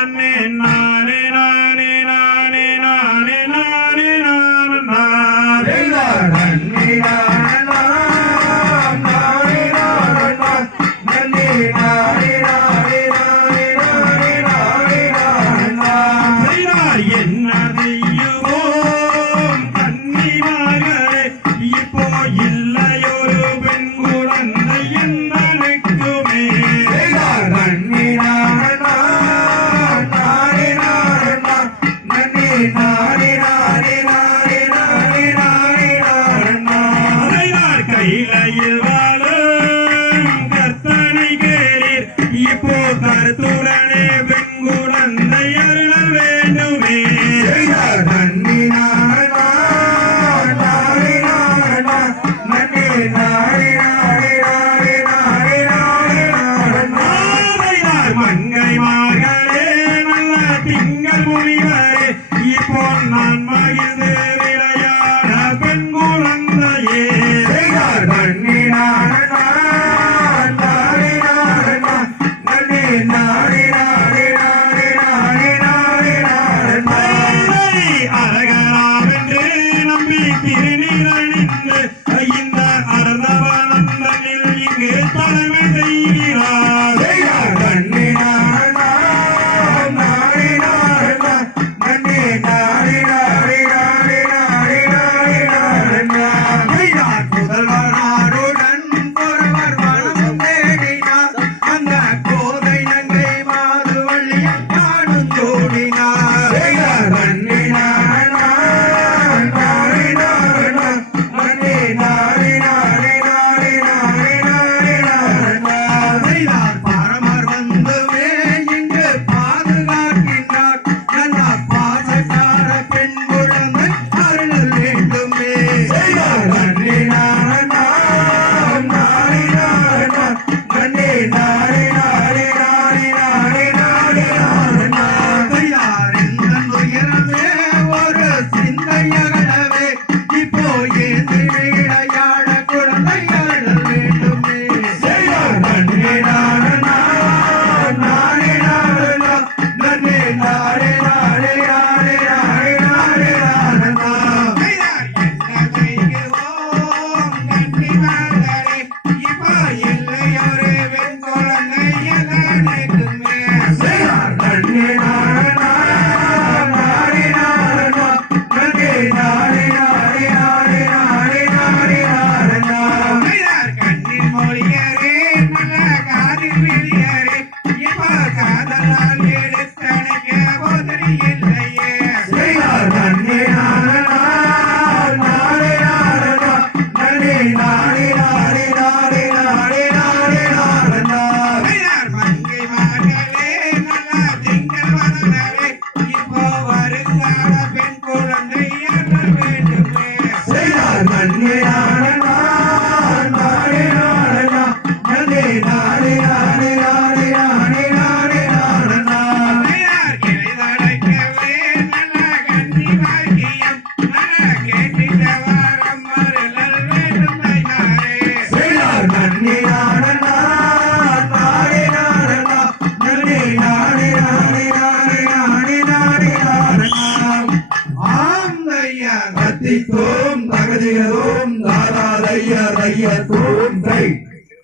நன்னே நானே நானே நானே நானே நானே நானே நன்னே கையில் வாழும் கற்பனை கேளீர் இப்போ கருத்துடனே பெண் குழந்தை அருள வேண்டுமே மங்கை மகளே நல்ல திங்கள் முனிவரே இப்போ நான் மகிழ்ந்து விளையாட பெண் குழந்தையே அரகராவென்று நம்பி திருநீரணிந்து இந்த அர்த்தவனந்தனில் இங்கு தலைமை செய்கிறார் முதல்வனாருடன் ஒருவர் மனம் தேடினார் அந்த கோதை நங்கை மாதுவள்ளி நாடும் தோடினார் பரமர் வந்துமே இங்கு பாதுகாக்கின்றார் நல்ல பாசக்கார பெண் குழந்தை அருள் வேண்டுமே நன்னே